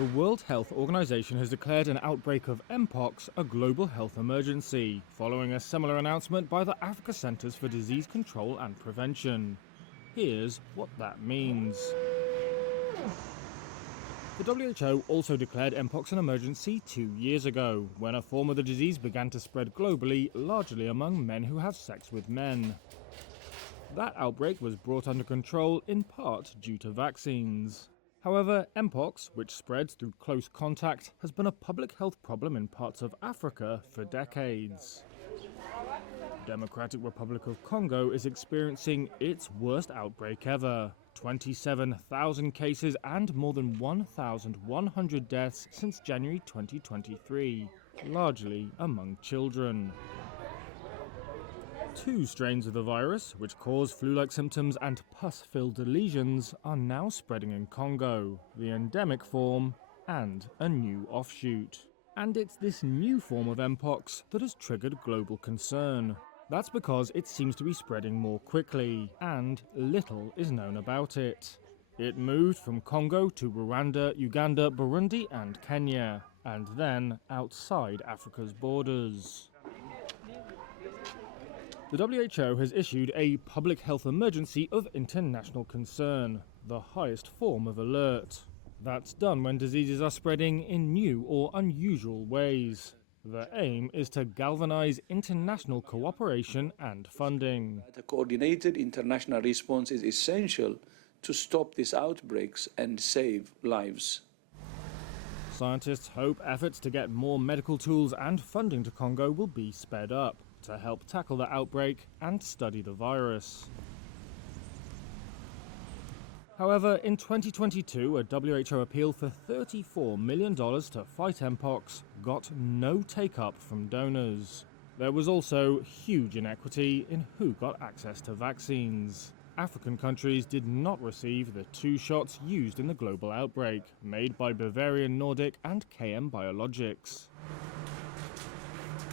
The World Health Organization has declared an outbreak of Mpox a global health emergency, following a similar announcement by the Africa Centers for Disease Control and Prevention. Here's what that means. The WHO also declared Mpox an emergency 2 years ago, when a form of the disease began to spread globally, largely among men who have sex with men. That outbreak was brought under control in part due to vaccines. However, Mpox, which spreads through close contact, has been a public health problem in parts of Africa for decades. Democratic Republic of Congo is experiencing its worst outbreak ever. 27,000 cases and more than 1,100 deaths since January 2023, largely among children. Two strains of the virus, which cause flu-like symptoms and pus-filled lesions, are now spreading in Congo, the endemic form and a new offshoot. And it's this new form of Mpox that has triggered global concern. That's because it seems to be spreading more quickly, and little is known about it. It moved from Congo to Rwanda, Uganda, Burundi and Kenya, and then outside Africa's borders. The WHO has issued a public health emergency of international concern, the highest form of alert. That's done when diseases are spreading in new or unusual ways. The aim is to galvanize international cooperation and funding. A coordinated international response is essential to stop these outbreaks and save lives. Scientists hope efforts to get more medical tools and funding to Congo will be sped up to help tackle the outbreak and study the virus. However, in 2022, a WHO appeal for $34 million to fight Mpox got no take-up from donors. There was also huge inequity in who got access to vaccines. African countries did not receive the 2 shots used in the global outbreak, made by Bavarian Nordic and KM Biologics.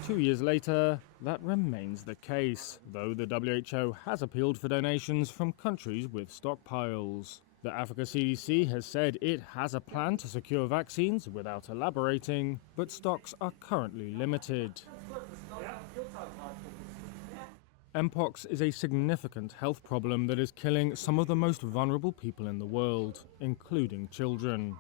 2 years later, that remains the case, though the WHO has appealed for donations from countries with stockpiles. The Africa CDC has said it has a plan to secure vaccines without elaborating, but stocks are currently limited. Mpox is a significant health problem that is killing some of the most vulnerable people in the world, including children.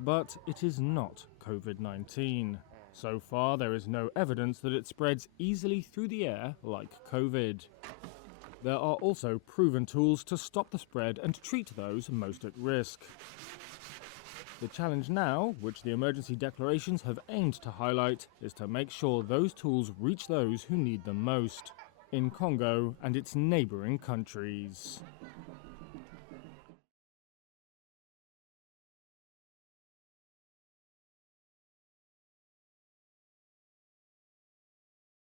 But it is not COVID-19. So far, there is no evidence that it spreads easily through the air like COVID. There are also proven tools to stop the spread and treat those most at risk. The challenge now, which the emergency declarations have aimed to highlight, is to make sure those tools reach those who need them most, in Congo and its neighboring countries.